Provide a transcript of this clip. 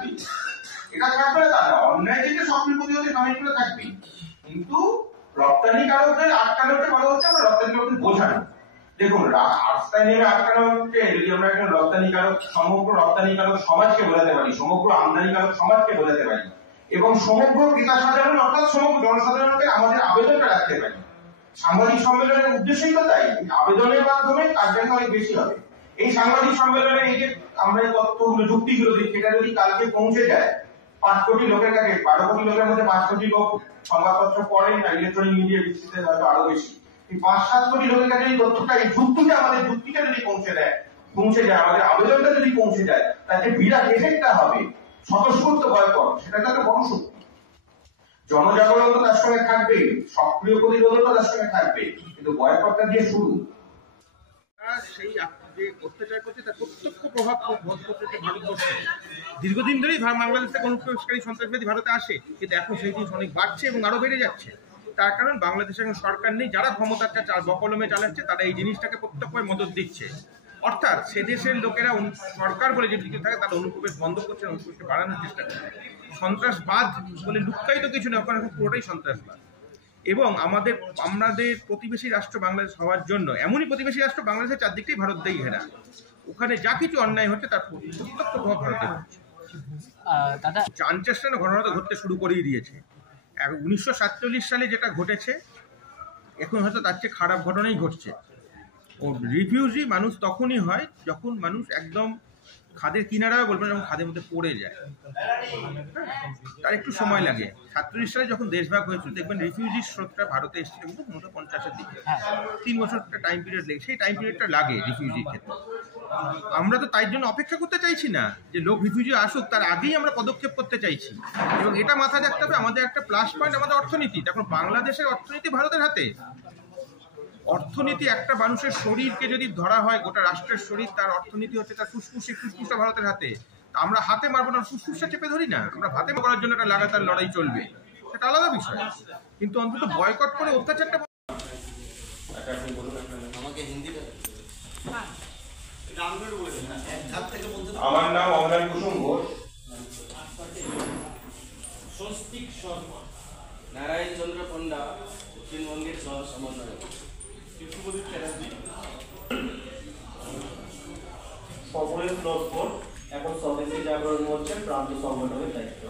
থাকবে, এটা থাকবে না, তারা অন্যায় থেকে সক্রিয় প্রতিরোধে কমিটগুলো থাকবে। কিন্তু রপ্তানিকারকদের আটকানোটা বলা হচ্ছে আমরা রপ্তানিকারকদের বোঝানো। দেখুন, রাস্তায় নেমে আটকানো হচ্ছে যদি আমরা একটা রপ্তানিকারক, সমগ্র রপ্তানিকারক সমাজকে বোঝাতে পারি, সমগ্র আমদানিকারক সমাজকে বোঝাতে পারি, এবং সমগ্র ক্রেতা সাধারণ অর্থাৎ সমগ্র জনসাধারণকে আমাদের আবেদনটা রাখতে পারি। সাংবাদিক সম্মেলনের উদ্দেশ্যই তো তাই, আবেদনের মাধ্যমে কার্যটা অনেক বেশি হবে। এই সাংবাদিক সম্মেলনে এই যে আমরা এই তথ্যগুলো, যুক্তিগুলো দিচ্ছি, এটা যদি কালকে পৌঁছে যায় 5 কোটি লোকের কাছে, 12 কোটি লোকের মধ্যে 5 কোটি লোক সংবাদপত্র পড়েন না, ইলেকট্রনিক মিডিয়া ভিত্তিতে হয়তো আরো বেশি, এই 5-7 কোটি লোকের কাছে এই তথ্যটা, এই যুক্তিটা, আমাদের যুক্তিটা যদি পৌঁছে যায়, আমাদের আবেদনটা যদি পৌঁছে যায়, তাতে বিরাট এফেক্টটা হবে স্বতঃস্ফূর্ত বয়কট, সেটা একটা বড় শক্তি। জনজাগরণ তো তার সঙ্গে থাকবেই, সক্রিয় প্রতিরোধও তার সঙ্গে থাকবে, কিন্তু বয়কটটা দিয়ে শুরু। সেই যে অত্যাচার করছে তার প্রত্যক্ষ প্রভাব করতেছে ভারতবর্ষে। দীর্ঘদিন ধরেই বাংলাদেশ থেকে অনুপ্রবেশকারী সন্ত্রাসবাদী ভারতে আসে, কিন্তু এখন সেই জিনিস অনেক বাড়ছে এবং আরো বেড়ে যাচ্ছে। তার কারণ বাংলাদেশের এখন সরকার নেই, যারা ক্ষমতাটা বকলমে চালাচ্ছে তারা এই জিনিসটাকে প্রত্যক্ষভাবে মদত দিচ্ছে। অর্থাৎ সে দেশের লোকেরা সরকার বলে যে দিকে থাকে তারা অনুপ্রবেশ বন্ধ করছে, অনুপ্রবেশকে বাড়ানোর চেষ্টা করছে। সন্ত্রাসবাদ বলে লুক্কায়িত কিছু না, ওখানে পুরোটাই সন্ত্রাসবাদ। এবং আমাদের প্রতিবেশী রাষ্ট্র বাংলাদেশ হওয়ার জন্য, এমনই প্রতিবেশী রাষ্ট্র বাংলাদেশের চারদিকটাই ভারত দিয়ে ঘেরা, ওখানে যা কিছু অন্যায় হচ্ছে তার প্রত্যক্ষ প্রভাব ভারতে হচ্ছে। চাঞ্চেষ্টানো ঘটনা তো ঘটতে শুরু করেই দিয়েছে। 1947 সালে যেটা ঘটেছে, এখন হয়তো তার চেয়ে খারাপ ঘটনাই ঘটছে। ও রিফিউজি মানুষ তখনই হয় যখন মানুষ একদম খাদের কিনারাও বলবেন, যখন খাদের মধ্যে পড়ে যায়, তার একটু সময় লাগে। 47 সালে যখন দেশভাগ হয়েছিল, দেখবেন রিফিউজির স্রোতটা ভারতে এসেছিল কিন্তু 1950-এর দিকে, 3 বছর একটা টাইম পিরিয়ড লেগে, সেই টাইম পিরিয়ডটা লাগে রিফিউজির ক্ষেত্রে। আমরা তো তাই জন্য অপেক্ষা করতে চাইছি না যে লোক রিফিউজি আসুক, তার আগেই আমরা পদক্ষেপ করতে চাইছি। এবং এটা মাথায় রাখতে হবে, আমাদের একটা প্লাস পয়েন্ট আমাদের অর্থনীতি। এখন বাংলাদেশের অর্থনীতি ভারতের হাতে। অর্থনীতি, একটা মানুষের শরীরকে যদি ধরা হয়, গোটা রাষ্ট্রের শরীর, তার অর্থনীতি হচ্ছে তার ফুসফুসটা ভারতের হাতে। আমরা হাতে মারবো না, ফুসফুসটা চেপে ধরি না, আমরা হাতে করার জন্য একটা লাগাতার লড়াই চলবে, সেটা আলাদা বিষয়। কিন্তু অন্তত বয়কট করে অত্যাচারটা। আমার নাম অমলান কুসুম ঘোষ। স্বস্তিক শর্মা, নারায়ণ চন্দ্র পণ্ডা, দক্ষিণবঙ্গের সহ সমন্বয়ক, শিশুপদীপ চ্যাটার্জি, সকলের প্লস এখন স্বদেশী জাগরণ মঞ্চের প্রান্ত সংগঠনের দায়িত্ব।